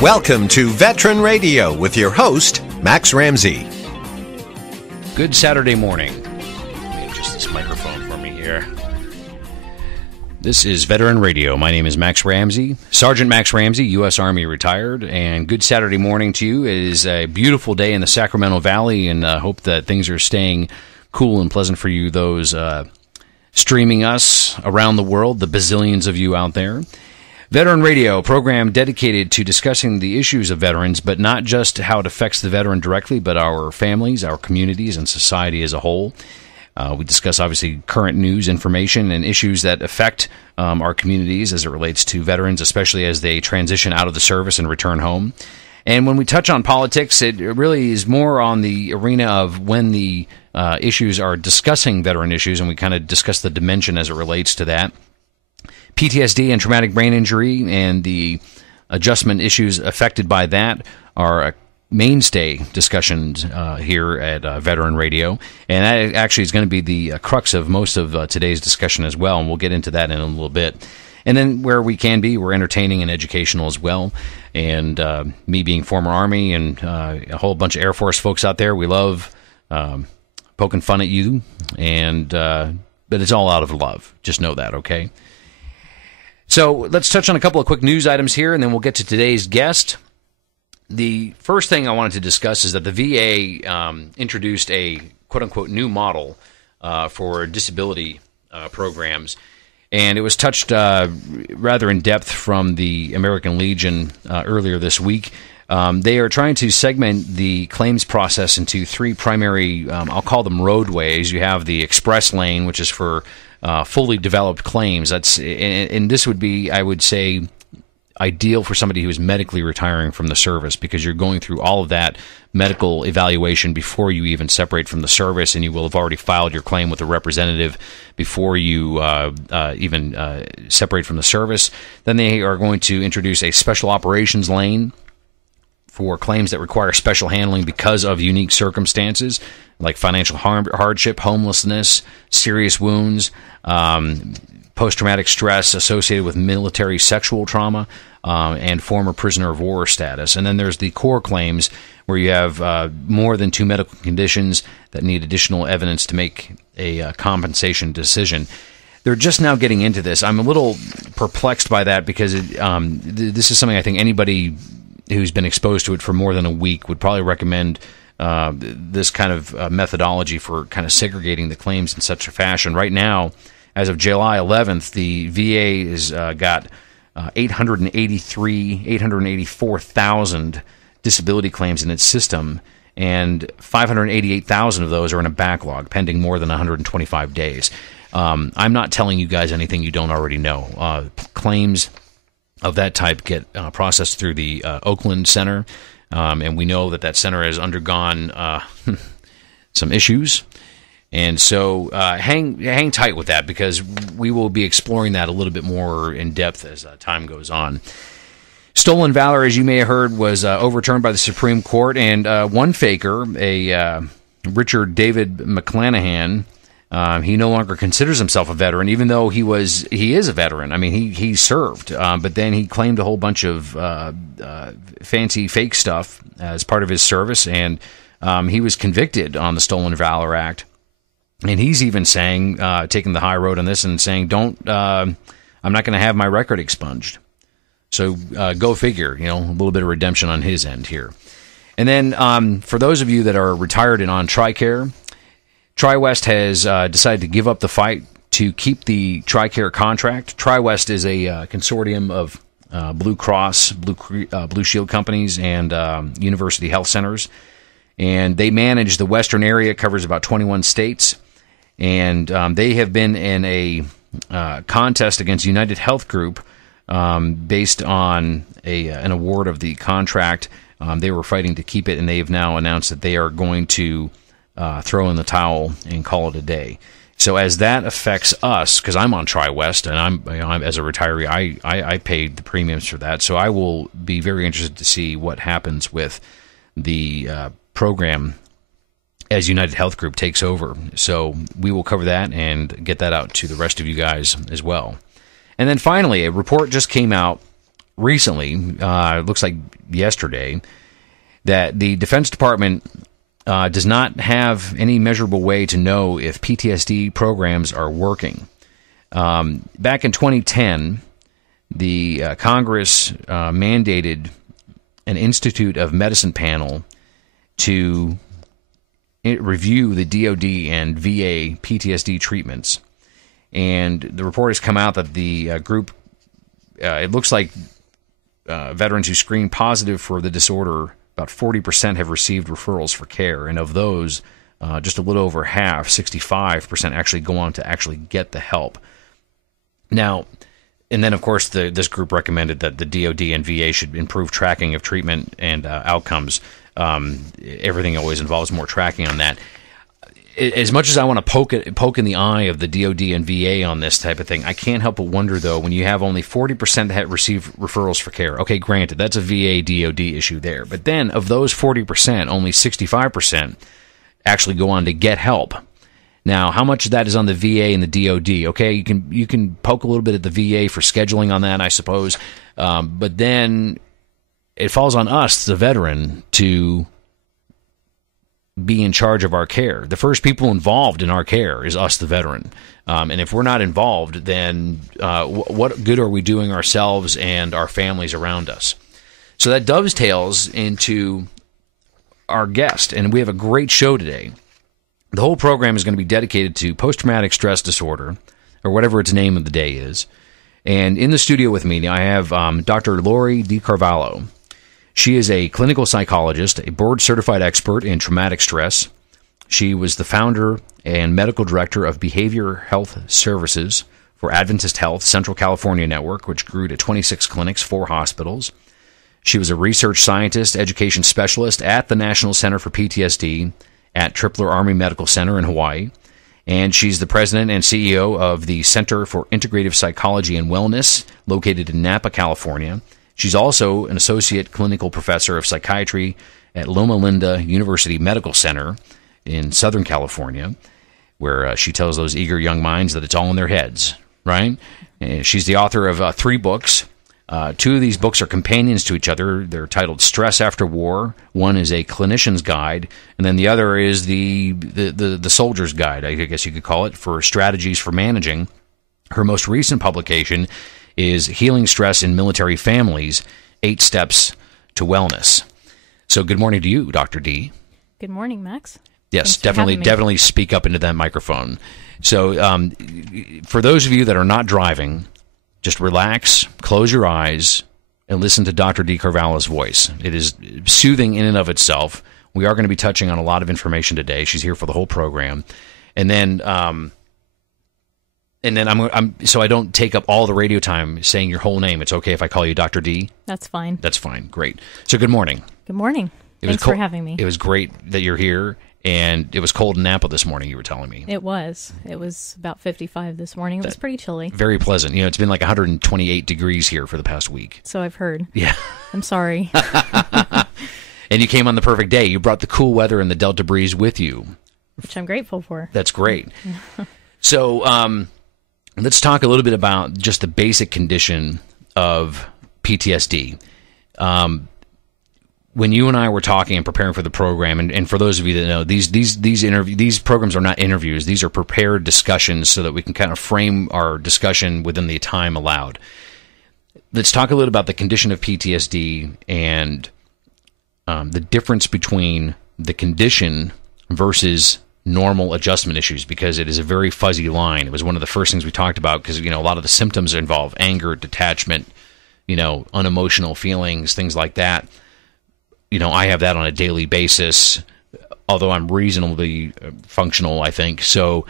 Welcome to Veteran Radio with your host, Max Ramsey. Good Saturday morning. Just this microphone for me here. This is Veteran Radio. My name is Max Ramsey, Sergeant Max Ramsey, U.S. Army retired, and good Saturday morning to you. It is a beautiful day in the Sacramento Valley, and I hope that things are staying cool and pleasant for you, those streaming us around the world, the bazillions of you out there. Veteran Radio, program dedicated to discussing the issues of veterans, but not just how it affects the veteran directly, but our families, our communities, and society as a whole. We discuss, obviously, current news, information, and issues that affect our communities as it relates to veterans, especially as they transition out of the service and return home. And when we touch on politics, it really is more on the arena of when the issues are discussing veteran issues, and we kind of discuss the dimension as it relates to that. PTSD and traumatic brain injury and the adjustment issues affected by that are a mainstay discussions here at Veteran Radio, and that actually is going to be the crux of most of today's discussion as well, and we'll get into that in a little bit. And then where we can be, we're entertaining and educational as well, and me being former Army and a whole bunch of Air Force folks out there, we love poking fun at you, and but it's all out of love. Just know that, okay? So let's touch on a couple of quick news items here, and then we'll get to today's guest. The first thing I wanted to discuss is that the VA introduced a quote-unquote new model for disability programs, and it was touched rather in depth from the American Legion earlier this week. They are trying to segment the claims process into three primary, I'll call them roadways. You have the express lane, which is for fully developed claims. And this would be, I would say, ideal for somebody who is medically retiring from the service, because you're going through all of that medical evaluation before you even separate from the service, and you will have already filed your claim with a representative before you even separate from the service. Then they are going to introduce a special operations lane for claims that require special handling because of unique circumstances, like financial hardship, homelessness, serious wounds, post-traumatic stress associated with military sexual trauma, and former prisoner of war status. And then there's the core claims, where you have more than two medical conditions that need additional evidence to make a compensation decision. They're just now getting into this. I'm a little perplexed by that, because this is something I think anybody who's been exposed to it for more than a week would probably recommend this kind of methodology for kind of segregating the claims in such a fashion. Right now, as of July 11th, the VA has got 884,000 disability claims in its system, and 588,000 of those are in a backlog, pending more than 125 days. I'm not telling you guys anything you don't already know. Claims of that type get processed through the Oakland Center, and we know that center has undergone some issues. And so hang tight with that, because we will be exploring that a little bit more in depth as time goes on. Stolen valor, as you may have heard, was overturned by the Supreme Court, and one faker, a Richard David McClanahan, he no longer considers himself a veteran, even though he is a veteran. I mean, he served, but then he claimed a whole bunch of fancy fake stuff as part of his service, and he was convicted on the Stolen Valor Act. And he's even saying, taking the high road on this and saying, I'm not going to have my record expunged. So go figure, a little bit of redemption on his end here. And then for those of you that are retired and on TRICARE, TriWest has decided to give up the fight to keep the TRICARE contract. TriWest is a consortium of Blue Cross, Blue Shield companies, and university health centers. And they manage the western area. It covers about 21 states. And they have been in a contest against United Health Group based on an award of the contract. They were fighting to keep it, and they have now announced that they are going to throw in the towel and call it a day. So as that affects us, because I'm on TriWest, and I'm as a retiree, I paid the premiums for that. So I will be very interested to see what happens with the program as United Health Group takes over. So we will cover that and get that out to the rest of you guys as well. And then finally, a report just came out recently, it looks like yesterday, that the Defense Department does not have any measurable way to know if PTSD programs are working. Back in 2010, the Congress mandated an Institute of Medicine panel to review the DoD and VA PTSD treatments. And the report has come out that the group, it looks like veterans who screened positive for the disorder, about 40% have received referrals for care. And of those, just a little over half, 65%, actually go on to actually get the help. Now, and then, of course, this group recommended that the DoD and VA should improve tracking of treatment and outcomes. Everything always involves more tracking on that. As much as I want to poke in the eye of the DoD and VA on this type of thing, I can't help but wonder, though, when you have only 40% that receive referrals for care. Okay, granted, that's a VA-DoD issue there. But then, of those 40%, only 65% actually go on to get help. Now, how much of that is on the VA and the DoD? Okay, you can poke a little bit at the VA for scheduling on that, I suppose. But then it falls on us, the veteran, to be in charge of our care. The first people involved in our care is us, the veteran. And if we're not involved, then what good are we doing ourselves and our families around us? So that dovetails into our guest, and we have a great show today. The whole program is going to be dedicated to post-traumatic stress disorder, or whatever its name of the day is. And in the studio with me, I have Dr. Lori DeCarvalho. She is a clinical psychologist, a board-certified expert in traumatic stress. She was the founder and medical director of Behavior Health Services for Adventist Health Central California Network, which grew to 26 clinics, 4 hospitals. She was a research scientist, education specialist at the National Center for PTSD at Tripler Army Medical Center in Hawaii. And she's the president and CEO of the Center for Integrative Psychology and Wellness, located in Napa, California. She's also an associate clinical professor of psychiatry at Loma Linda University Medical Center in Southern California, where she tells those eager young minds that it's all in their heads, right? And she's the author of 3 books. 2 of these books are companions to each other. They're titled Stress After War. One is a clinician's guide, and then the other is the soldier's guide, I guess you could call it, for strategies for managing. Her most recent publication is Healing Stress in Military Families, 8 Steps to Wellness. So good morning to you, Dr. D. Good morning, Max. Yes, definitely speak up into that microphone. So for those of you that are not driving, just relax, close your eyes, and listen to Dr. DeCarvalho's voice. It is soothing in and of itself. We are going to be touching on a lot of information today. She's here for the whole program. And then I'm so I don't take up all the radio time saying your whole name. It's okay if I call you Dr. D? That's fine. That's fine. Great. So good morning. Good morning. Thanks for having me. It was great that you're here. And it was cold in Napa this morning, you were telling me. It was. It was about 55 this morning. It was pretty chilly. Very pleasant. You know, it's been like 128 degrees here for the past week. So I've heard. Yeah. I'm sorry. And you came on the perfect day. You brought the cool weather and the Delta breeze with you. Which I'm grateful for. That's great. So let's talk a little bit about just the basic condition of PTSD. When you and I were talking and preparing for the program, and for those of you that know, these programs are not interviews. These are prepared discussions so that we can kind of frame our discussion within the time allowed. Let's talk a little about the condition of PTSD and the difference between the condition versus normal adjustment issues, because it is a very fuzzy line. It was one of the first things we talked about because, you know, a lot of the symptoms involve anger, detachment, you know, unemotional feelings, things like that. You know, I have that on a daily basis, although I'm reasonably functional, I think. So,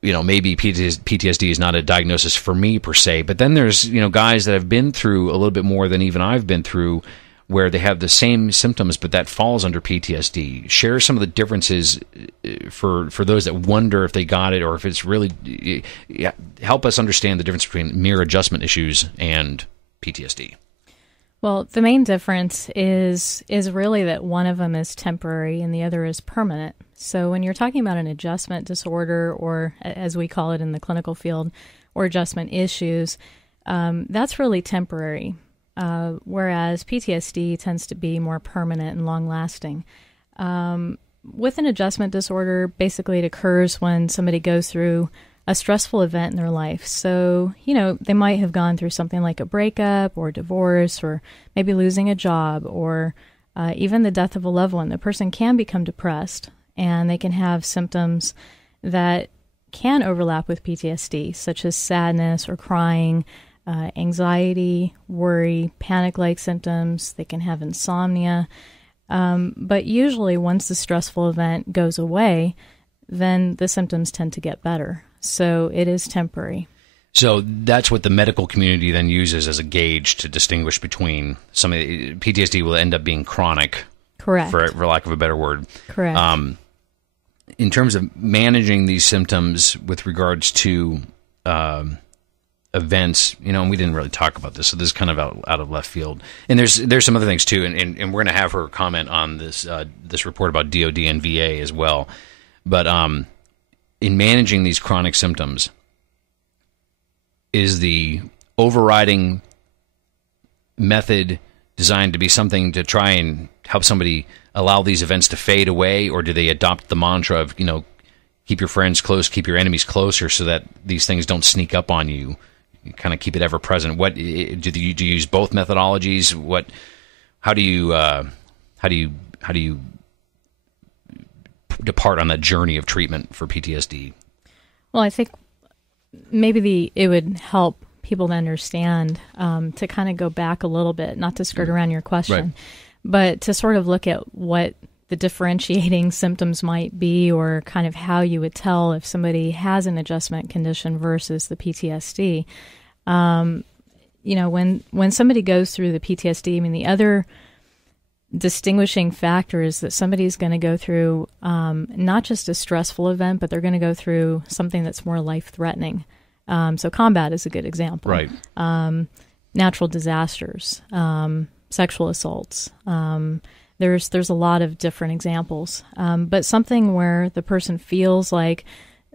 you know, maybe PTSD is not a diagnosis for me per se. But then there's, you know, guys that have been through a little bit more than even I've been through, where they have the same symptoms, but that falls under PTSD. Share some of the differences for those that wonder if they got it or if it's really... Help us understand the difference between mere adjustment issues and PTSD. Well, the main difference is really that one of them is temporary and the other is permanent. So when you're talking about an adjustment disorder, or as we call it in the clinical field, or adjustment issues, that's really temporary. whereas PTSD tends to be more permanent and long-lasting. With an adjustment disorder, basically it occurs when somebody goes through a stressful event in their life. So, they might have gone through something like a breakup or divorce or maybe losing a job or even the death of a loved one. The person can become depressed, and they can have symptoms that can overlap with PTSD, such as sadness or crying, anxiety, worry, panic-like symptoms. They can have insomnia. But usually once the stressful event goes away, then the symptoms tend to get better. So it is temporary. So that's what the medical community then uses as a gauge to distinguish between some of the PTSD will end up being chronic. Correct. For lack of a better word. Correct. In terms of managing these symptoms with regards to events, and we didn't really talk about this, so this is kind of out of left field. And there's some other things too, and we're going to have her comment on this report about DOD and VA as well. But in managing these chronic symptoms, is the overriding method designed to be something to try and help somebody allow these events to fade away, or do they adopt the mantra of, keep your friends close, keep your enemies closer, so that these things don't sneak up on you? You kind of keep it ever present. What do you use both methodologies? How do you depart on that journey of treatment for PTSD? Well, I think maybe it would help people to understand, to kind of go back a little bit, not to skirt around your question, right, but to sort of look at what the differentiating symptoms might be, or kind of how you would tell if somebody has an adjustment condition versus the PTSD. When somebody goes through the PTSD, the other distinguishing factor is that somebody's going to go through not just a stressful event, but they're going to go through something that's more life-threatening. So combat is a good example. Right. Natural disasters, sexual assaults. There's a lot of different examples, but something where the person feels like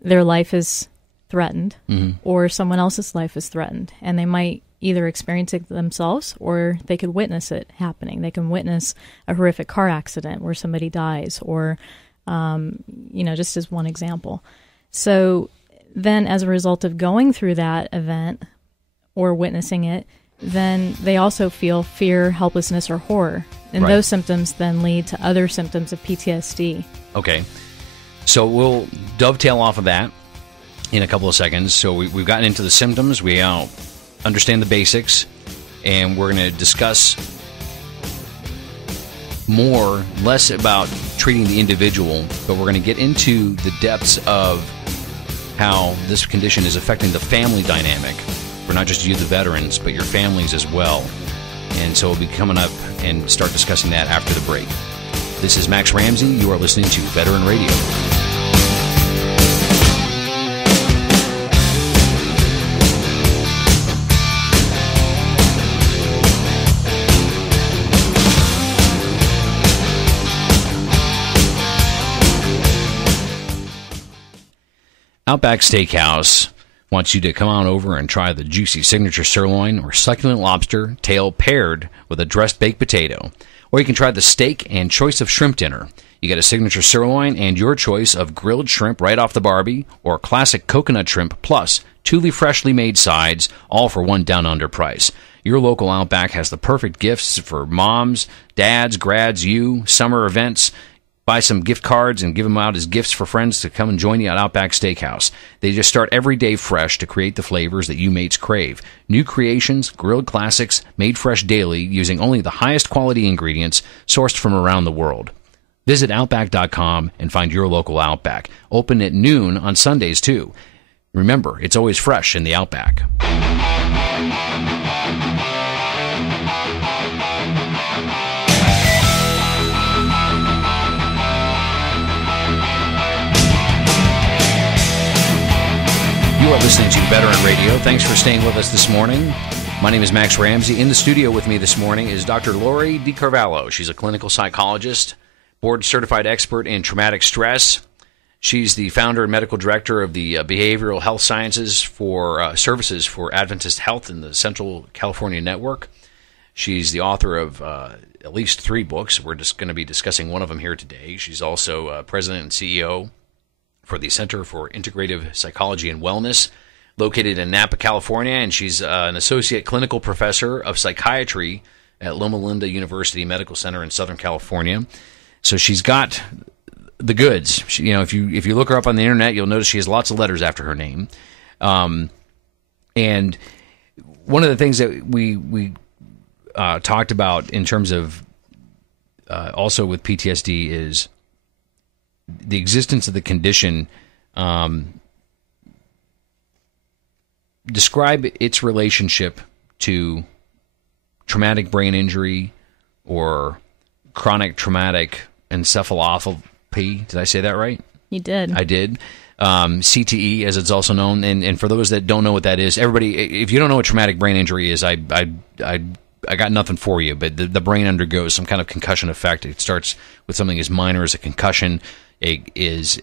their life is threatened, or someone else's life is threatened, and they might either experience it themselves or they could witness it happening. They can witness a horrific car accident where somebody dies, or just as one example. So then, as a result of going through that event or witnessing it, then they also feel fear, helplessness, or horror. And right, those symptoms then lead to other symptoms of PTSD. Okay. So we'll dovetail off of that in a couple of seconds. So we've gotten into the symptoms. We understand the basics. And we're going to discuss less about treating the individual, but we're going to get into the depths of how this condition is affecting the family dynamic for not just you, the veterans, but your families as well. And so we'll be coming up and start discussing that after the break. This is Max Ramsey. You are listening to Veteran Radio. Outback Steakhouse wants you to come on over and try the juicy signature sirloin or succulent lobster tail paired with a dressed baked potato. Or you can try the steak and choice of shrimp dinner. You get a signature sirloin and your choice of grilled shrimp right off the barbie, or classic coconut shrimp plus 2 freshly made sides, all for one down under price. Your local Outback has the perfect gifts for moms, dads, grads, summer events. Buy some gift cards and give them out as gifts for friends to come and join you at Outback Steakhouse. They just start every day fresh to create the flavors that you mates crave. New creations, grilled classics, made fresh daily using only the highest quality ingredients sourced from around the world. Visit Outback.com and find your local Outback. Open at noon on Sundays, too. Remember, it's always fresh in the Outback. You are listening to Veteran Radio. Thanks for staying with us this morning. My name is Max Ramsey. In the studio with me this morning is Dr. Lori DeCarvalho. She's a clinical psychologist, board-certified expert in traumatic stress. She's the founder and medical director of the Behavioral Health Sciences for Services for Adventist Health in the Central California Network. She's the author of at least 3 books. We're just going to be discussing one of them here today. She's also president and CEO for the Center for Integrative Psychology and Wellness, located in Napa, California, and she's an associate clinical professor of psychiatry at Loma Linda University Medical Center in Southern California. So she's got the goods. She, if you look her up on the internet, you'll notice she has lots of letters after her name. And one of the things that we talked about in terms of also with PTSD is the existence of the condition. Describe its relationship to traumatic brain injury or chronic traumatic encephalopathy. Did I say that right? You did. I did. CTE, as it's also known. And for those that don't know what that is, everybody, if you don't know what traumatic brain injury is, I got nothing for you. But the brain undergoes some kind of concussion effect. It starts with something as minor as a concussion. It is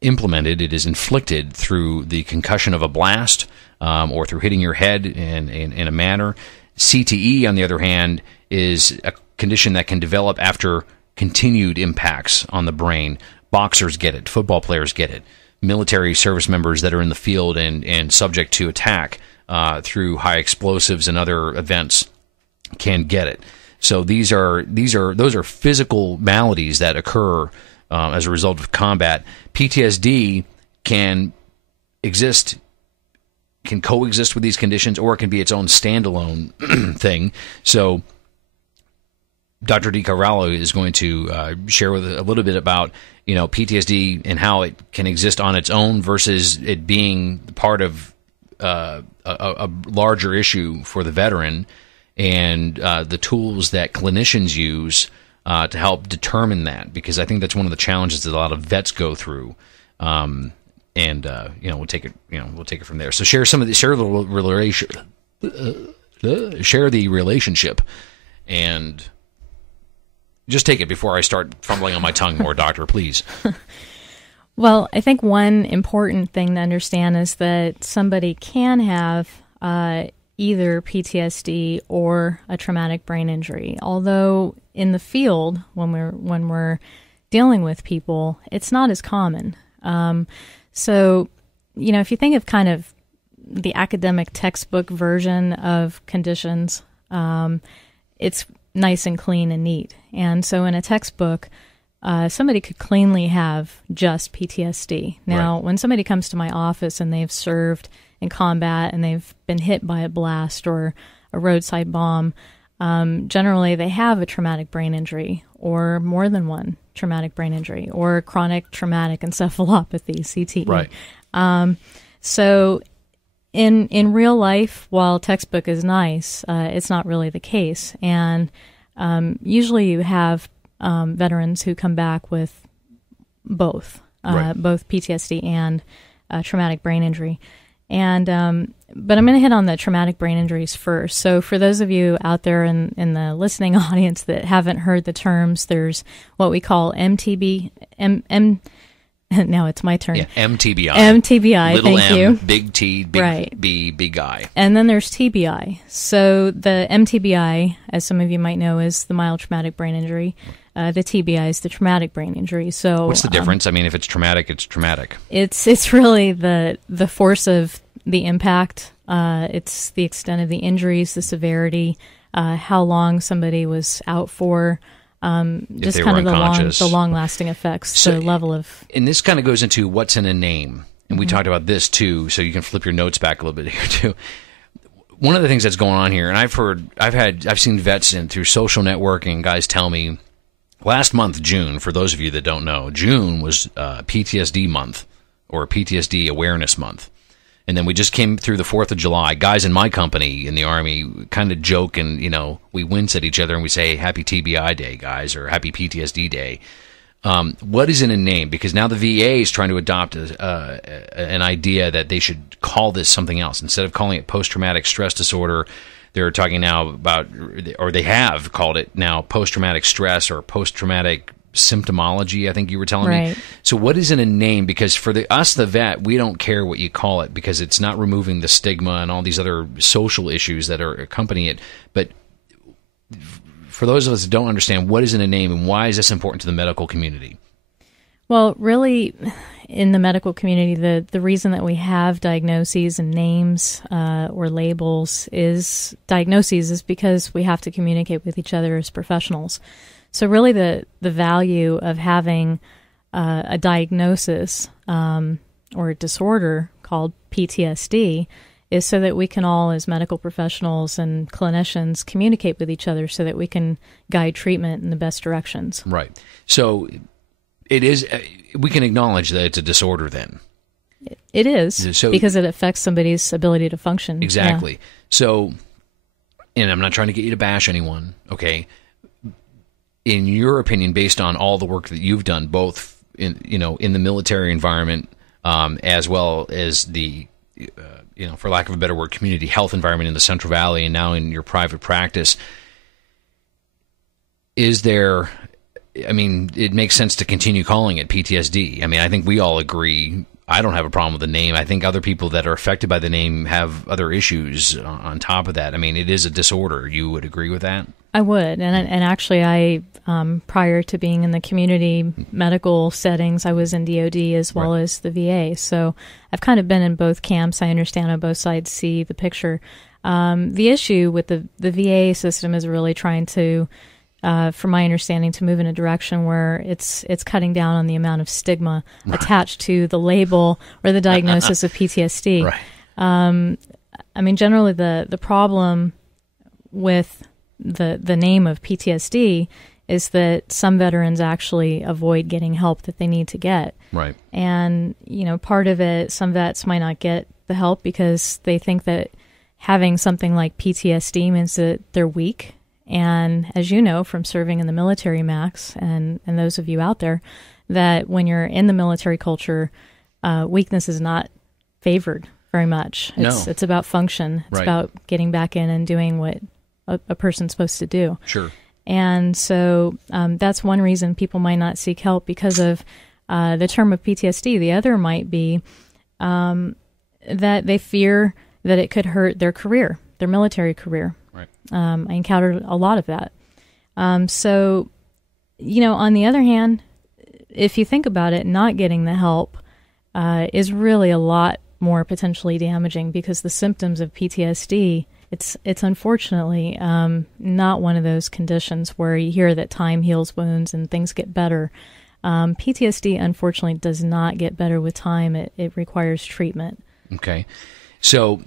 implemented. It is inflicted through the concussion of a blast or through hitting your head in a manner. CTE, on the other hand, is a condition that can develop after continued impacts on the brain. Boxers get it. Football players get it. Military service members that are in the field and subject to attack through high explosives and other events can get it. So those are physical maladies that occur as a result of combat. PTSD can coexist with these conditions, or it can be its own standalone thing. So Dr. DeCarvalho is going to share with a little bit about PTSD and how it can exist on its own versus it being part of a larger issue for the veteran, and the tools that clinicians use to help determine that, because I think that's one of the challenges that a lot of vets go through. We'll take it from there. So share the relationship, and just take it before I start fumbling on my tongue more, Doctor, please. Well, I think one important thing to understand is that somebody can have either PTSD or a traumatic brain injury. Although in the field, when we're dealing with people, it's not as common. So, if you think of kind of the academic textbook version of conditions, it's nice and clean and neat. And so in a textbook, somebody could cleanly have just PTSD. Now, Right. When somebody comes to my office and they've served in combat and they've been hit by a blast or a roadside bomb, generally they have a traumatic brain injury or more than one traumatic brain injury or chronic traumatic encephalopathy, CTE. Right. So in real life, while textbook is nice, it's not really the case. And usually you have veterans who come back with both PTSD and traumatic brain injury. And but I'm going to hit on the traumatic brain injuries first. So for those of you out there in the listening audience that haven't heard the terms, there's what we call MTB. Now it's my turn. Yeah, MTBI. MTBI, Little thank M, you. big T, big Right. B, big I. And then there's TBI. So the MTBI, as some of you might know, is the mild traumatic brain injury. The TBI is the traumatic brain injury. So What's the difference? I mean, if it's traumatic, it's traumatic. It's really the force of the impact. It's the extent of the injuries, the severity, how long somebody was out for. Just they kind were of unconscious. the long-lasting effects, So- the level of... And this kind of goes into what's in a name. And we talked about this too, so you can flip your notes back a little bit here too. One of the things that's going on here, and I've seen vets and through social networking, guys tell me last month, June, for those of you that don't know, June was PTSD month or PTSD awareness month. And then we just came through the 4th of July. Guys in my company in the Army kind of joke and, we wince at each other and we say, Happy TBI Day, guys, or Happy PTSD Day. What is in a name? Because now the VA is trying to adopt an idea that they should call this something else. Instead of calling it post-traumatic stress disorder, they're talking now about, or they have called it now post-traumatic stress or post-traumatic symptomology, I think you were telling Right. me. So what is in a name? Because for us, the vet, we don't care what you call it because it's not removing the stigma and all these other social issues that are accompanying it. But for those of us that don't understand, what is in a name and why is this important to the medical community? Well, really, in the medical community, the reason that we have diagnoses and names or labels is because we have to communicate with each other as professionals. So really the value of having a diagnosis or a disorder called PTSD is so that we can all, as medical professionals and clinicians, communicate with each other so that we can guide treatment in the best directions. Right. So it is. We can acknowledge that it's a disorder then. It is, So, because it affects somebody's ability to function. Exactly. Yeah. So, and I'm not trying to get you to bash anyone, okay? In your opinion, based on all the work that you've done, both in the military environment, as well as the for lack of a better word, community health environment in the Central Valley, and now in your private practice, is there? I mean, it makes sense to continue calling it PTSD. I mean, I think we all agree. I don't have a problem with the name. I think other people that are affected by the name have other issues on top of that. I mean, it is a disorder. You would agree with that? I would. And actually, I prior to being in the community medical settings, I was in DOD as well as the VA. So I've kind of been in both camps. I understand on both sides, see the picture. The issue with the VA system is really trying to, from my understanding, to move in a direction where it's cutting down on the amount of stigma attached to the label or the diagnosis of PTSD. Right. I mean, generally the problem with the name of PTSD is that some veterans actually avoid getting help that they need to get. Right. And, part of it, some vets might not get the help because they think that having something like PTSD means that they're weak. And as you know from serving in the military, Max, and those of you out there, that when you're in the military culture, weakness is not favored very much. It's about function. It's about getting back in and doing what a person's supposed to do. Sure. And so that's one reason people might not seek help because of the term of PTSD. The other might be that they fear that it could hurt their career, their military career. Right. I encountered a lot of that. So, on the other hand, if you think about it, not getting the help is really a lot more potentially damaging because the symptoms of PTSD, it's unfortunately not one of those conditions where you hear that time heals wounds and things get better. PTSD, unfortunately, does not get better with time. It requires treatment. Okay. So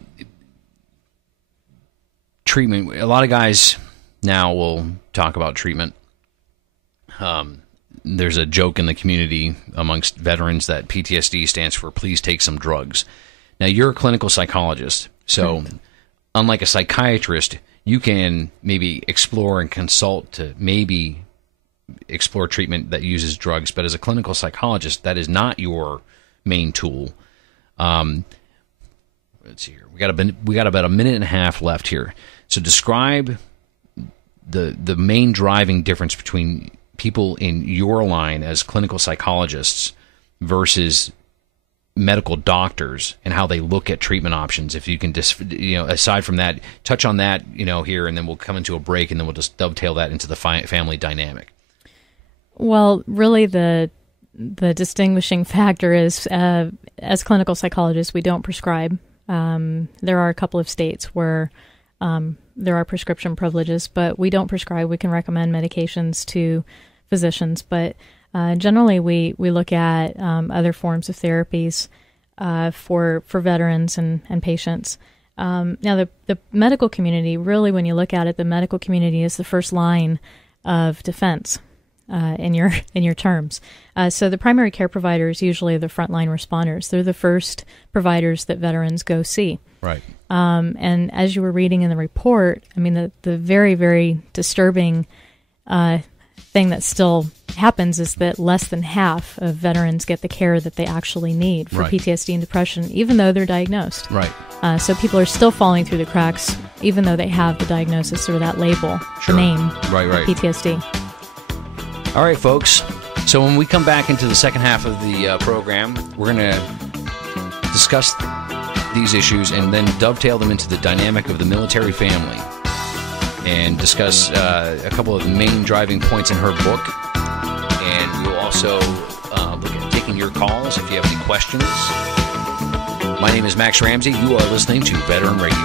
treatment, a lot of guys now will talk about treatment. There's a joke in the community amongst veterans that PTSD stands for please take some drugs. Now, you're a clinical psychologist, so unlike a psychiatrist, you can maybe explore and consult to maybe explore treatment that uses drugs, but as a clinical psychologist, that is not your main tool. Let's see here. We got about a minute and a half left here. So describe the main driving difference between people in your line as clinical psychologists versus medical doctors and how they look at treatment options. If you can just, aside from that, touch on that, here, and then we'll come into a break and then we'll just dovetail that into the family dynamic. Well, really the distinguishing factor is as clinical psychologists, we don't prescribe. There are a couple of states where there are prescription privileges, but we don't prescribe. We can recommend medications to physicians, but generally we look at other forms of therapies for veterans and patients. Now, the medical community, really, when you look at it, the medical community is the first line of defense in your terms. So the primary care providers usually are the frontline responders. They're the first providers that veterans go see. Right. And as you were reading in the report, I mean, the very, very disturbing thing that still happens is that less than half of veterans get the care that they actually need for PTSD and depression, even though they're diagnosed. Right. So people are still falling through the cracks, even though they have the diagnosis or that label, the name, right. PTSD. All right, folks. So when we come back into the second half of the program, we're going to discuss these issues and then dovetail them into the dynamic of the military family and discuss a couple of the main driving points in her book. And we'll also look at taking your calls if you have any questions. My name is Max Ramsey. You are listening to Veteran Radio.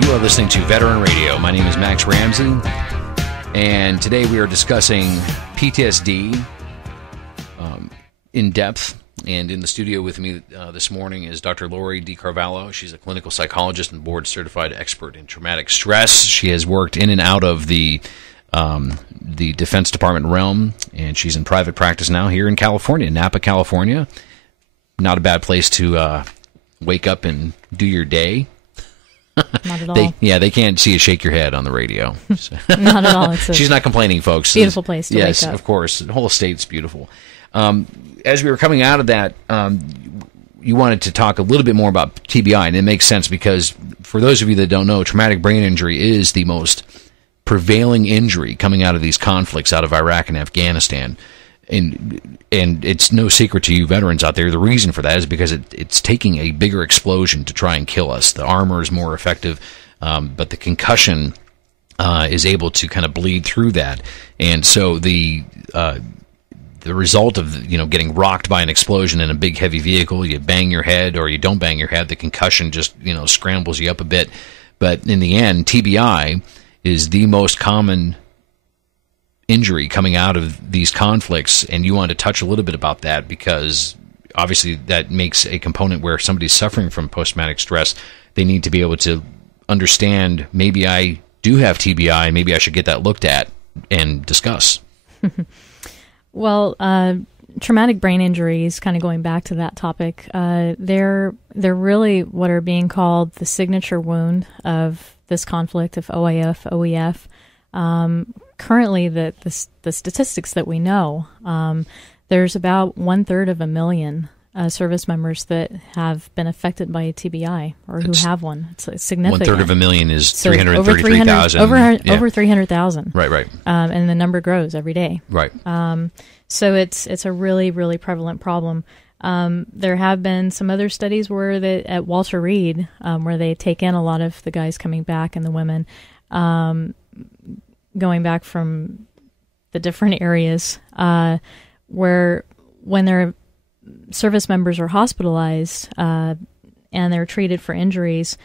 You are listening to Veteran Radio. My name is Max Ramsey, and today we are discussing PTSD in depth. And in the studio with me this morning is Dr. Lori DeCarvalho. She's a clinical psychologist and board-certified expert in traumatic stress. She has worked in and out of the Defense Department realm, and she's in private practice now here in California, Napa, California. Not a bad place to wake up and do your day. Not at all. They can't see you shake your head on the radio. So. Not at all. She's not complaining, folks. Beautiful place to wake up. Yes, of course. The whole state's beautiful. As we were coming out of that, you wanted to talk a little bit more about TBI, and it makes sense because for those of you that don't know, traumatic brain injury is the most prevailing injury coming out of these conflicts out of Iraq and Afghanistan. And it's no secret to you veterans out there, the reason for that is because it's taking a bigger explosion to try and kill us. The armor is more effective, but the concussion is able to kind of bleed through that. And so the result of getting rocked by an explosion in a big heavy vehicle, you bang your head or you don't bang your head, the concussion just scrambles you up a bit. But in the end, TBI is the most common injury coming out of these conflicts, and you want to touch a little bit about that because obviously that makes a component where somebody's suffering from post-traumatic stress. They need to be able to understand, maybe I do have TBI, maybe I should get that looked at and discuss. Well, traumatic brain injuries, kind of going back to that topic, they're really what are being called the signature wound of this conflict of OIF, OEF. Currently, the statistics that we know, there's about 1/3 of a million service members that have been affected by a TBI or who have one. It's significant. 1/3 of a million is 333,000. Over 300,000. Right. And the number grows every day. Right. So it's a really, really prevalent problem. There have been some other studies where at Walter Reed, where they take in a lot of the guys coming back and the women, going back from the different areas, where when their service members are hospitalized and they're treated for injuries,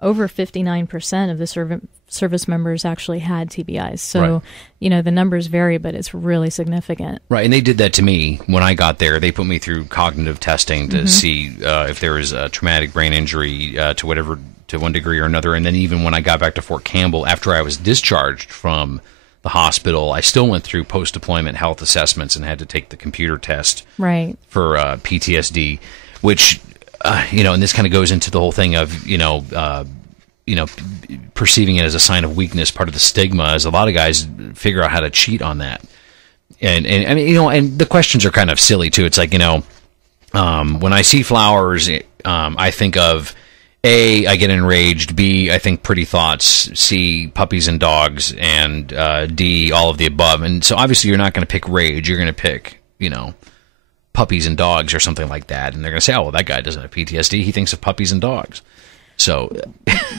over 59% of the service members actually had TBIs. So, right. The numbers vary, but it's really significant. Right, and they did that to me when I got there. They put me through cognitive testing to see if there was a traumatic brain injury to one degree or another. And then even when I got back to Fort Campbell, after I was discharged from the hospital, I still went through post-deployment health assessments and had to take the computer test for PTSD, which, and this kind of goes into the whole thing of, perceiving it as a sign of weakness. Part of the stigma is a lot of guys figure out how to cheat on that. And I mean, and the questions are kind of silly too. It's like, when I see flowers, I think of A, I get enraged, B, I think pretty thoughts, C, puppies and dogs, and D, all of the above. And so obviously you're not going to pick rage, you're going to pick, puppies and dogs or something like that. And they're going to say, oh, well, that guy doesn't have PTSD, he thinks of puppies and dogs. So,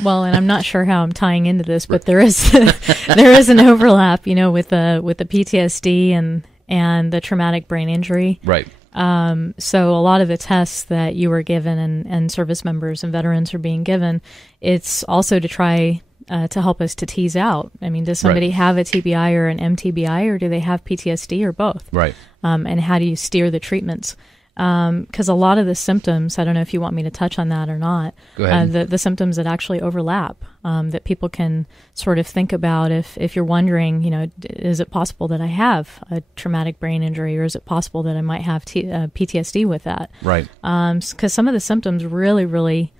well, and I'm not sure how I'm tying into this, but there is an overlap, with the PTSD and the traumatic brain injury. Right. So a lot of the tests that you were given and service members and veterans are being given, it's also to try to help us to tease out. I mean, does somebody have a TBI or an MTBI, or do they have PTSD or both? Right. And how do you steer the treatments? Because a lot of the symptoms, I don't know if you want me to touch on that or not, Go ahead. The symptoms that actually overlap, that people can sort of think about if you're wondering, is it possible that I have a traumatic brain injury, or is it possible that I might have PTSD with that? Right. Because some of the symptoms really, really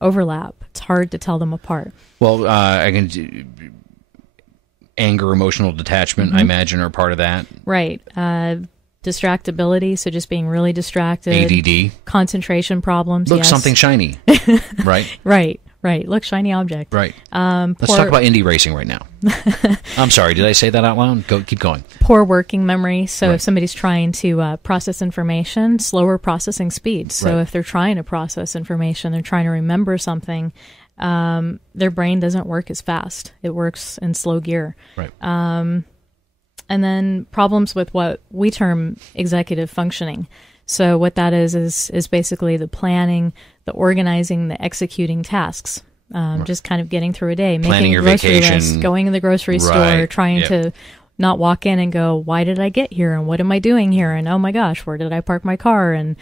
overlap. It's hard to tell them apart. Well, anger, emotional detachment, I imagine, are part of that. Right. Distractibility, so just being really distracted. ADD. Concentration problems. Look, yes. something shiny. Right? Right. Look, shiny object. Right. Let's talk about indie racing right now. I'm sorry, did I say that out loud? Keep going. Poor working memory. So if somebody's trying to process information, slower processing speed. So if they're trying to process information, they're trying to remember something, their brain doesn't work as fast. It works in slow gear. Right. And then problems with what we term executive functioning. So what that is basically the planning, the organizing, the executing tasks. Just kind of getting through a day, planning making your a grocery vacation, list, going to the grocery store, trying to not walk in and go, why did I get here? And what am I doing here? And oh my gosh, where did I park my car? And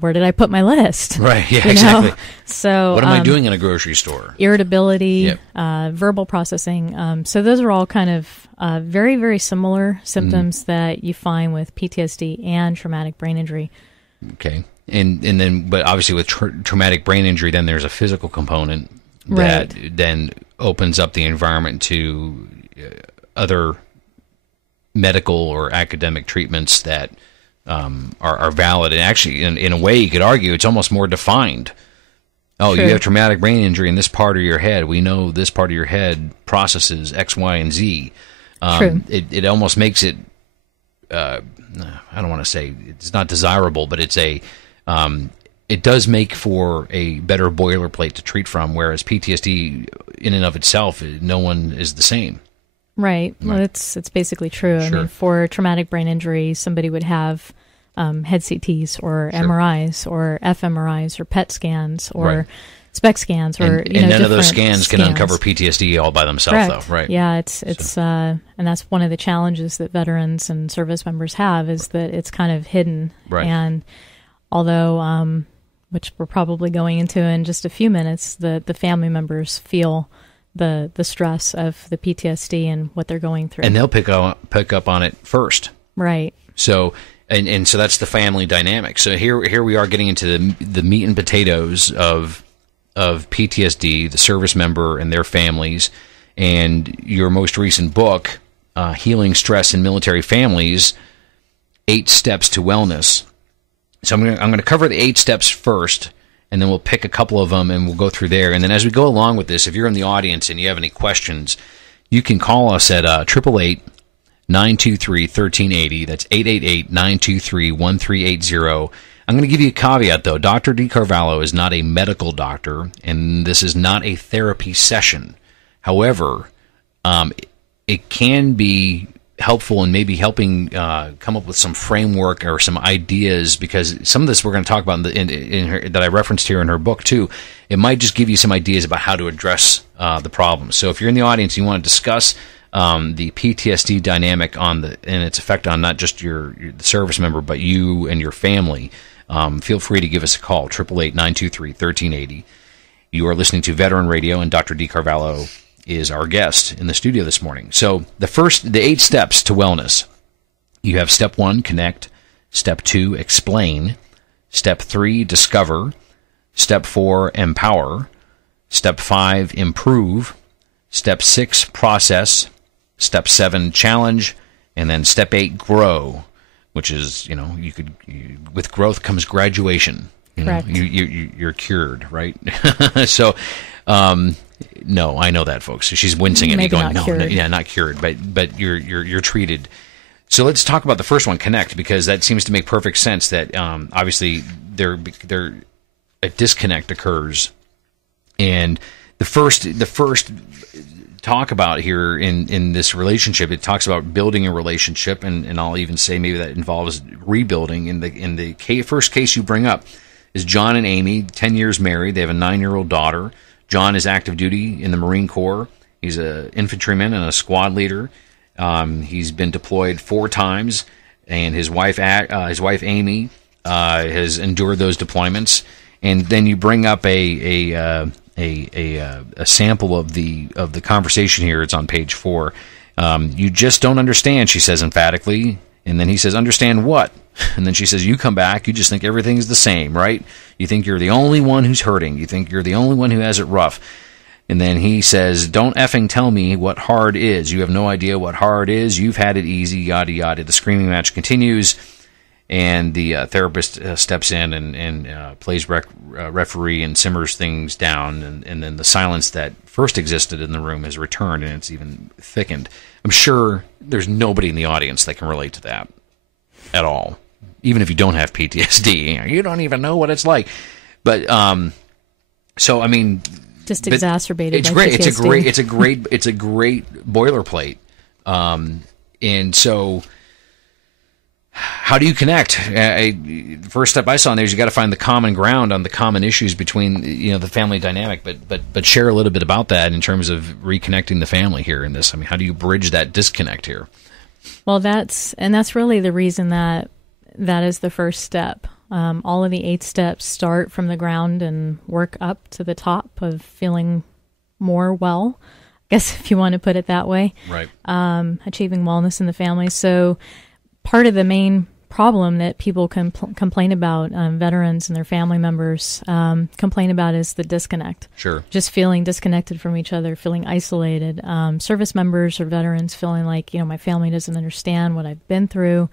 where did I put my list? Right. Yeah, exactly. So what am I doing in a grocery store? Irritability, verbal processing. So those are all kind of very, very similar symptoms that you find with PTSD and traumatic brain injury. Okay. And then, but obviously with traumatic brain injury, then there's a physical component that then opens up the environment to other medical or academic treatments that are valid. And actually, in a way, you could argue it's almost more defined. Oh, you have traumatic brain injury in this part of your head. We know this part of your head processes X, Y, and Z. It almost makes it, I don't want to say it's not desirable, but it's it does make for a better boilerplate to treat from, whereas PTSD in and of itself, no one is the same. Right. Well, it's basically true. I mean, for traumatic brain injury, somebody would have head CTs or MRIs or fMRIs or PET scans or SPECT scans, or and none of those scans can uncover PTSD all by themselves, though, right? Yeah, it's and that's one of the challenges that veterans and service members have, is that it's kind of hidden. Right. And although, which we're probably going into in just a few minutes, the family members feel the stress of the PTSD and what they're going through, and they'll pick up on it first, right? So. And so that's the family dynamic. So here we are getting into the meat and potatoes of PTSD, the service member and their families, and your most recent book, Healing Stress in Military Families, 8 Steps to Wellness. So I'm going to cover the 8 steps first, and then we'll pick a couple of them and we'll go through there. And then as we go along with this, if you're in the audience and you have any questions, you can call us at 888-923-1380. That's 888-923-1380. I'm going to give you a caveat, though. Dr. DeCarvalho is not a medical doctor, and this is not a therapy session. However, it can be helpful in maybe helping come up with some framework or some ideas, because some of this we're going to talk about in her, that I referenced here in her book, too. It might just give you some ideas about how to address the problem. So if you're in the audience and you want to discuss the PTSD dynamic and its effect on not just the service member, but you and your family, feel free to give us a call, 888-923-1380. You are listening to Veteran Radio, and Dr. DeCarvalho is our guest in the studio this morning. So the 8 steps to wellness. You have step 1, connect. Step 2, explain. Step 3, discover. Step 4, empower. Step 5, improve. Step 6, process. Step 7, challenge. And then step 8, grow, which is, with growth comes graduation. Correct. You're cured, right? So, no, I know that, folks. She's wincing at me, going, "No, not cured, but you're treated." So let's talk about the first one, connect, because that seems to make perfect sense. That obviously a disconnect occurs, and the first talk about here in this relationship, it talks about building a relationship, and I'll even say maybe that involves rebuilding. In the first case you bring up is John and Amy, 10 years married. They have a 9-year-old daughter. John is active duty in the Marine Corps. He's an infantryman and a squad leader. He's been deployed 4 times, and his wife Amy has endured those deployments. And then you bring up a sample of the conversation here. It's on page 4. You just don't understand, she says emphatically. And then he says, understand what? And then she says, you come back, you just think everything's the same, right? You think you're the only one who's hurting. You think you're the only one who has it rough. And then he says, don't effing tell me what hard is. You have no idea what hard is. You've had it easy, yada, yada. The screaming match continues, and the therapist steps in and plays referee and simmers things down. And then the silence that first existed in the room has returned, and it's even thickened. I'm sure there's nobody in the audience that can relate to that at all. Even if you don't have PTSD, you don't even know what it's like. But, so, I mean... Just exacerbated. It's by great. PTSD. It's a great boilerplate. And so, how do you connect? The first step I saw in there is you got to find the common ground on the common issues between the family dynamic. But share a little bit about that in terms of reconnecting the family here in this. I mean, how do you bridge that disconnect here? Well, that's really the reason that is the first step. All of the 8 steps start from the ground and work up to the top of feeling more well, I guess, if you want to put it that way. Right. Achieving wellness in the family. So part of the main problem that people complain about, veterans and their family members complain about, is the disconnect. Sure. Just feeling disconnected from each other, feeling isolated. Service members or veterans feeling like, my family doesn't understand what I've been through.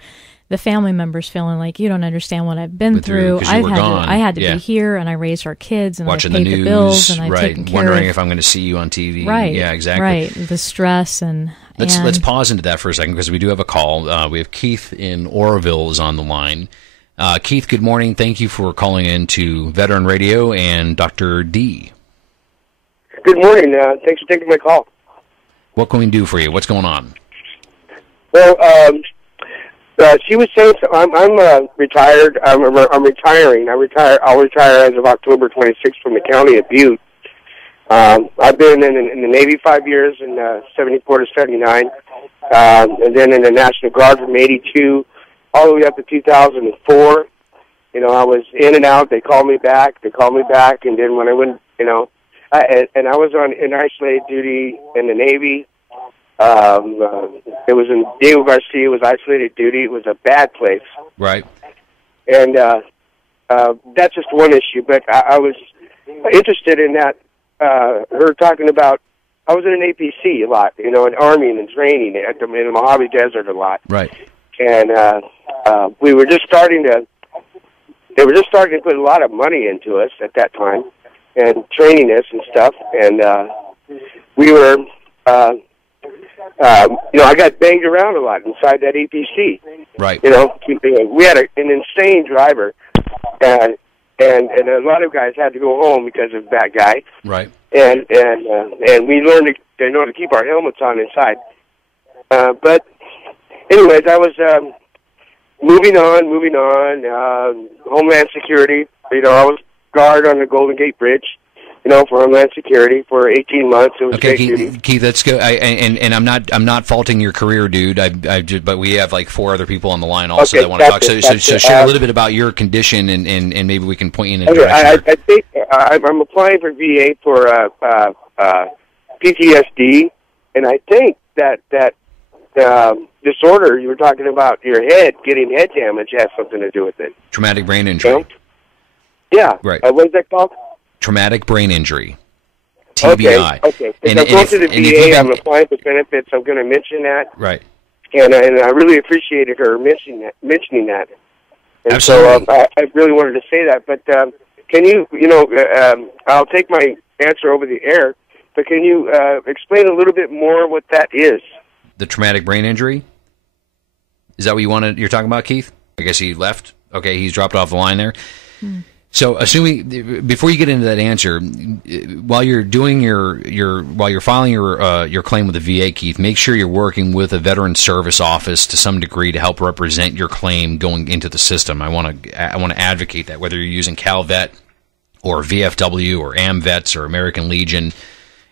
The family members feeling like, you don't understand what I've been through. I had to be here, and I raised our kids, and watching I paid the news, the bills, and I right, taken care wondering of, if I'm going to see you on TV. Right. Yeah, exactly. Right. The stress and let's pause into that for a second, because we do have a call. We have Keith in Oroville is on the line. Keith, good morning. Thank you for calling in to Veteran Radio and Dr. D. Good morning. Thanks for taking my call. What can we do for you? What's going on? Well, she was saying, I'm retired. I'm retiring. I'll retire as of October 26th from the county of Butte. I've been in the Navy 5 years, in 74 to 79, and then in the National Guard from 82 all the way up to 2004. I was in and out. They called me back, and then when I went, I was in isolated duty in the Navy. It was in Diego Garcia. It was isolated duty. It was a bad place. Right. And that's just one issue. But I was interested in that. Her talking about, I was in an APC a lot, in army and training in the Mojave Desert a lot. Right. And we were just starting to. They were just starting to put a lot of money into us at that time, and training us and stuff. And we were. I got banged around a lot inside that APC. Right. We had an insane driver, and a lot of guys had to go home because of that guy. Right. And we learned to keep our helmets on inside. But anyways, I was moving on. Homeland Security. I was guard on the Golden Gate Bridge. For Homeland Security for 18 months. It was okay, great. Keith, let's go. And I'm not faulting your career, dude. But we have like 4 other people on the line also that want to talk. So share a little bit about your condition, and maybe we can point you in a direction. I think I'm applying for VA for PTSD, and I think that disorder you were talking about, your head getting head damage, has something to do with it. Traumatic brain injury. Yeah. Right. What's that called? Traumatic brain injury, TBI. Okay. I'm going to the VA. I'm applying for benefits. I'm going to mention that. Right. And I really appreciated her mentioning that. And Absolutely. So I really wanted to say that. But can you, I'll take my answer over the air, but can you explain a little bit more what that is? The traumatic brain injury? Is that what you're talking about, Keith? I guess he left. Okay, he's dropped off the line there. So, assuming before you get into that answer, while you're doing while you're filing your claim with the VA, Keith, make sure you're working with a veteran service office to some degree to help represent your claim going into the system. I want to advocate that, whether you're using CalVet or VFW or AMVETS or American Legion.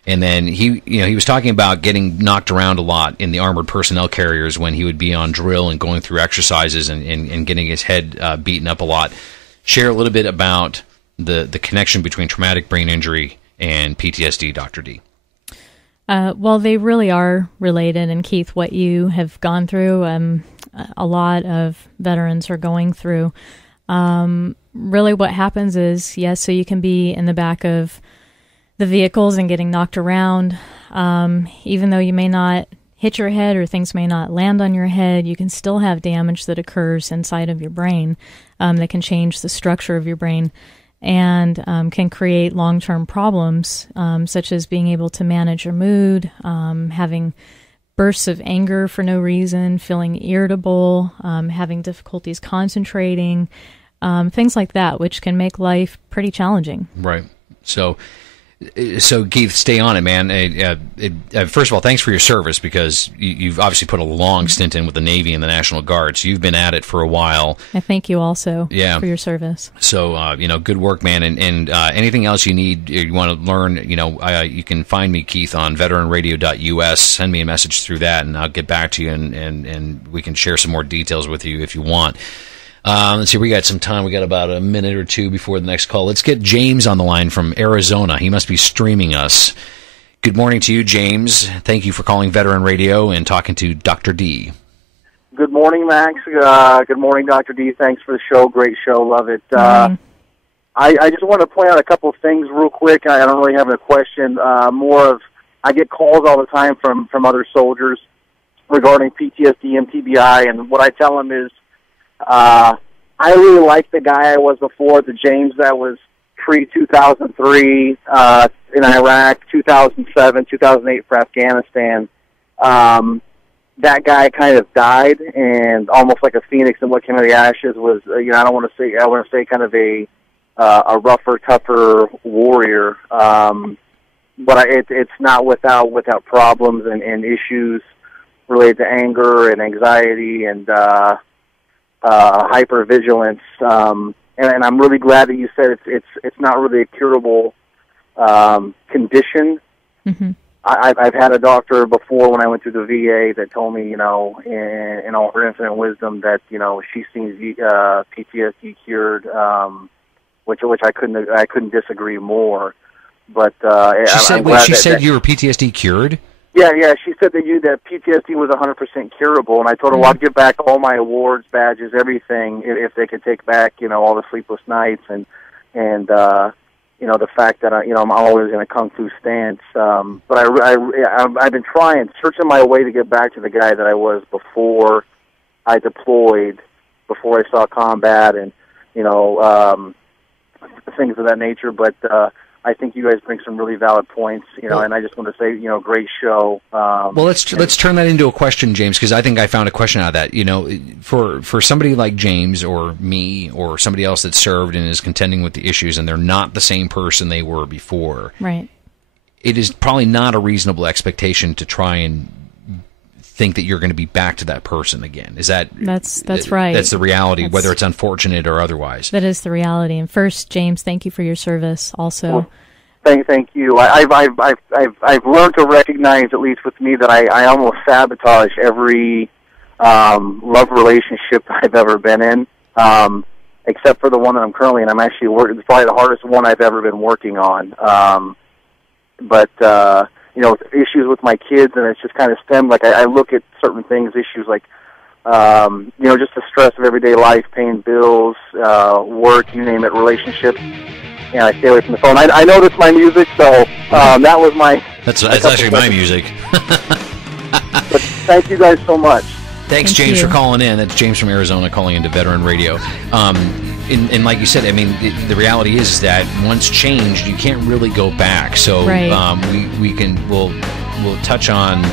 And then he was talking about getting knocked around a lot in the armored personnel carriers when he would be on drill and going through exercises and getting his head beaten up a lot. Share a little bit about the connection between traumatic brain injury and PTSD, Dr. D. Well, they really are related. And Keith, what you have gone through, a lot of veterans are going through. Really what happens is, yes, so you can be in the back of the vehicles and getting knocked around. Even though you may not hit your head or things may not land on your head, you can still have damage that occurs inside of your brain that can change the structure of your brain and can create long-term problems, such as being able to manage your mood, having bursts of anger for no reason, feeling irritable, having difficulties concentrating, things like that, which can make life pretty challenging. Right. So Keith, stay on it, man. First of all, thanks for your service, because you've obviously put a long stint in with the Navy and the National Guard, so you've been at it for a while. I thank you also for your service. So, good work, man. And anything else you need, you want to learn, you can find me, Keith, on veteranradio.us. Send me a message through that, and I'll get back to you, and we can share some more details with you if you want. Let's see, we got some time. We got about a minute or two before the next call. Let's get James on the line from Arizona. He must be streaming us. Good morning to you, James. Thank you for calling Veteran Radio and talking to Dr. D. Good morning, Max. Good morning, Dr. D. Thanks for the show. Great show. Love it. I just want to point out a couple of things real quick. I don't really have a question. I get calls all the time from other soldiers regarding PTSD and TBI, and what I tell them is, I really like the guy I was before, the James that was pre-2003 in Iraq, 2007, 2008 for Afghanistan. That guy kind of died, and almost like a phoenix, and what came out of the ashes was, I want to say kind of a rougher, tougher warrior. But it's not without problems and issues related to anger and anxiety and hypervigilance, and I'm really glad that you said it's not really a curable condition. Mm-hmm. I've had a doctor before when I went through the VA that told me, in all her infinite wisdom, that she's seen PTSD cured, which I couldn't disagree more. But she said you were PTSD cured? Yeah, she said that PTSD was 100% curable, and I told her, well, I'd give back all my awards, badges, everything, if they could take back, all the sleepless nights and the fact that I'm always in a kung fu stance. But I've been searching my way to get back to the guy that I was before I deployed, before I saw combat, and things of that nature. But I think you guys bring some really valid points, and I just want to say, great show. Well, let's turn that into a question, James, because I think I found a question out of that. For somebody like James or me or somebody else that served and is contending with the issues, and they're not the same person they were before. Right. It is probably not a reasonable expectation to try and think that you're going to be back to that person again. Is that that's right? That's the reality, whether it's unfortunate or otherwise. That is the reality. And first, James, thank you for your service. Also, well, thank you. I've learned to recognize, at least with me, that I almost sabotage every love relationship I've ever been in, except for the one that I'm currently in. I'm actually working. It's probably the hardest one I've ever been working on. Issues with my kids, and it's just kind of stemmed, like I look at certain things, issues like, just the stress of everyday life, paying bills, work, you name it, relationships, and I stay away from the phone. I know that's my music, so that was my... That's actually my music. But thank you guys so much. Thanks, James, for calling in. That's James from Arizona calling into Veteran Radio. And like you said, I mean, the reality is that once changed, you can't really go back. So right. We'll touch on,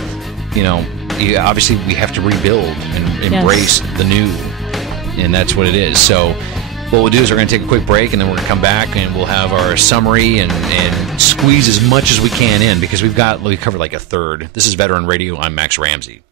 obviously we have to rebuild and embrace the new, and that's what it is. So what we'll do is we're going to take a quick break, and then we're going to come back and we'll have our summary and squeeze as much as we can in, because we covered like a third. This is Veteran Radio. I'm Max Ramsey.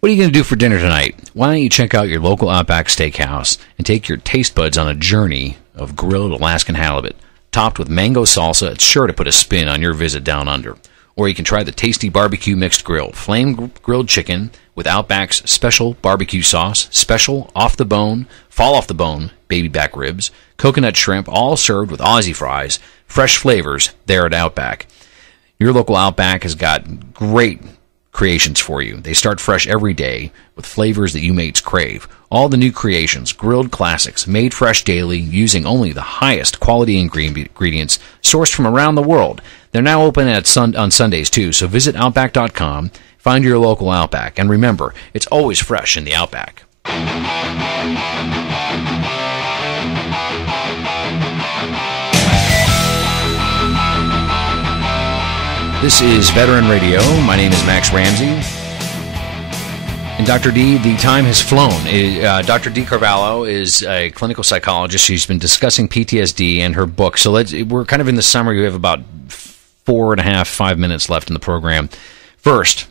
What are you going to do for dinner tonight? Why don't you check out your local Outback Steakhouse and take your taste buds on a journey of grilled Alaskan halibut, topped with mango salsa. It's sure to put a spin on your visit down under. Or you can try the tasty barbecue mixed grill, flame grilled chicken with Outback's special barbecue sauce, special off the bone, fall off the bone, baby back ribs, coconut shrimp, all served with Aussie fries, fresh flavors there at Outback. Your local Outback has got great creations for you. They start fresh every day with flavors that you mates crave. All the new creations, grilled classics, made fresh daily using only the highest quality ingredients sourced from around the world. They're now open on Sundays too, so visit Outback.com, find your local Outback, and remember, it's always fresh in the Outback. This is Veteran Radio. My name is Max Ramsey. And Dr. D, the time has flown. Dr. DeCarvalho is a clinical psychologist. She's been discussing PTSD and her book. So we're kind of in the summary. We have about 5 minutes left in the program. First,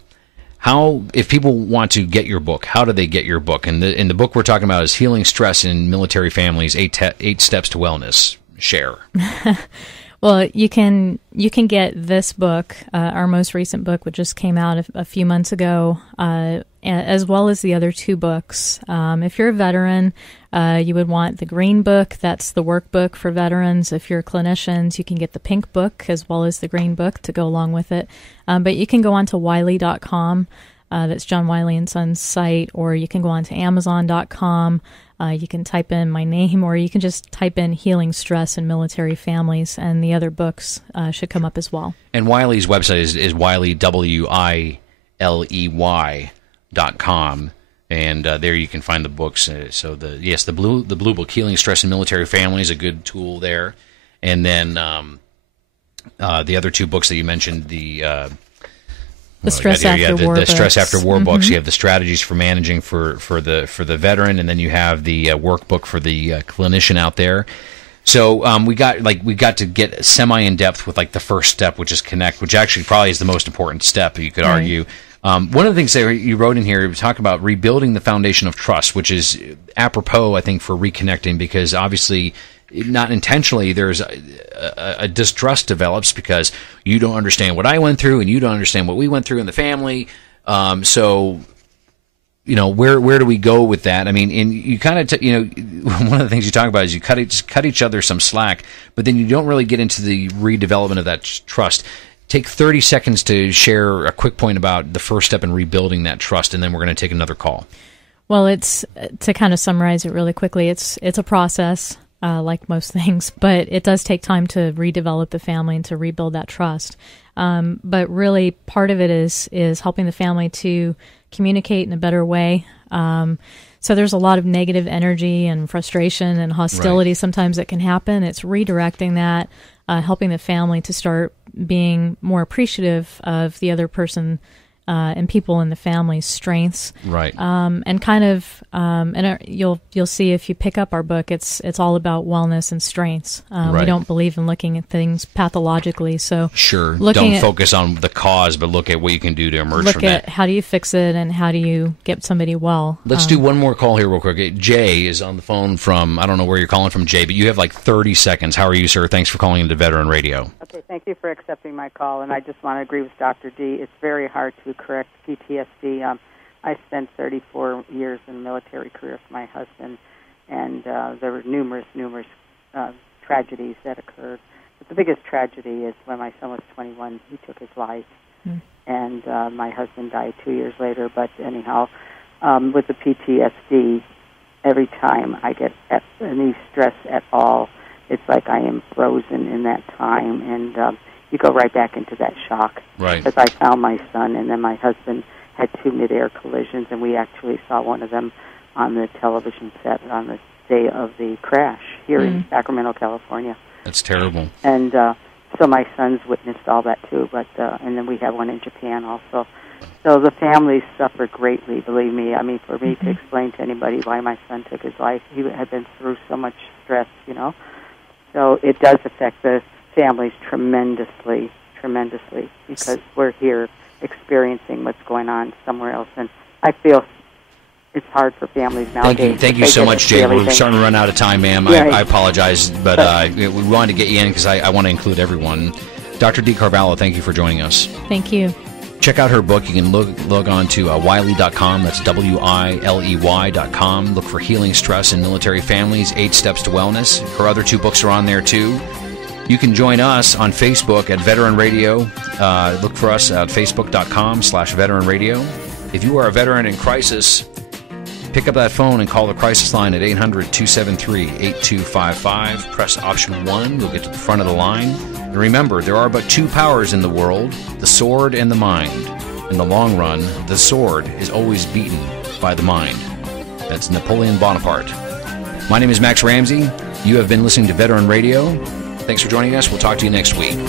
if people want to get your book, how do they get your book? And the book we're talking about is Healing Stress in Military Families, 8 Steps to Wellness. Share. Well, you can get this book, our most recent book, which just came out a few months ago, as well as the other 2 books. If you're a veteran, you would want the green book. That's the workbook for veterans. If you're clinicians, you can get the pink book as well as the green book to go along with it. But you can go on to Wiley.com. That's John Wiley & Sons site, or you can go on to Amazon.com. You can type in my name, or you can just type in Healing Stress in Military Families, and the other books should come up as well. And Wiley's website is Wiley, WILEY.com, and there you can find the books. So the blue book, Healing Stress in Military Families, a good tool there. And then the other 2 books that you mentioned, the Stress After War the Stress After War books. You have the strategies for managing for the veteran, and then you have the workbook for the clinician out there. So we got to get semi in depth with like the first step, which is connect, which actually probably is the most important step. You could argue. One of the things that you wrote in here, you talk about rebuilding the foundation of trust, which is apropos, I think, for reconnecting, because obviously, not intentionally, there's a distrust develops because you don't understand what I went through and you don't understand what we went through in the family. So, where do we go with that? I mean, and you kind of, one of the things you talk about is you cut each other some slack, but then you don't really get into the redevelopment of that trust. Take 30 seconds to share a quick point about the first step in rebuilding that trust, and then we're going to take another call. Well, it's to kind of summarize it really quickly. It's a process. Like most things, but it does take time to redevelop the family and to rebuild that trust. But really, part of it is helping the family to communicate in a better way. So there's a lot of negative energy and frustration and hostility sometimes that can happen. It's redirecting that, helping the family to start being more appreciative of the other person and people in the family's strengths, right? And kind of, you'll see if you pick up our book, it's all about wellness and strengths. We don't believe in looking at things pathologically, so sure, don't focus on the cause, but look at what you can do to emerge from that. Look at how do you fix it and how do you get somebody well. Let's do one more call here real quick. Jay is on the phone from, I don't know where you're calling from, Jay, but you have like 30 seconds. How are you, sir? Thanks for calling into Veteran Radio. Okay, thank you for accepting my call, and I just want to agree with Dr. D. It's very hard to correct PTSD. I spent 34 years in the military career with my husband, and there were numerous tragedies that occurred. But the biggest tragedy is when my son was 21, he took his life, and my husband died 2 years later. But anyhow, with the PTSD, every time I get any stress at all, it's like I am frozen in that time, and you go right back into that shock. Right. Because I found my son, and then my husband had 2 mid-air collisions, and we actually saw one of them on the television set on the day of the crash here in Sacramento, California. That's terrible. And so my sons witnessed all that too, but and then we have one in Japan also. So the families suffer greatly, believe me. I mean, for me to explain to anybody why my son took his life, he had been through so much stress, So it does affect the families tremendously, because we're here experiencing what's going on somewhere else. And I feel it's hard for families nowadays. Thank you so much, Jay. We're starting to run out of time, ma'am. Yeah, I apologize, but we wanted to get you in because I want to include everyone. Dr. DeCarvalho, thank you for joining us. Thank you. Check out her book. You can log on to Wiley.com. That's WILEY.com. Look for Healing Stress in Military Families, 8 Steps to Wellness. Her other 2 books are on there, too. You can join us on Facebook at Veteran Radio. Look for us at facebook.com/Veteran Radio. If you are a veteran in crisis, pick up that phone and call the crisis line at 800-273-8255. Press option 1. You'll get to the front of the line. And remember, there are but two powers in the world, the sword and the mind. In the long run, the sword is always beaten by the mind. That's Napoleon Bonaparte. My name is Max Ramsey. You have been listening to Veteran Radio. Thanks for joining us. We'll talk to you next week.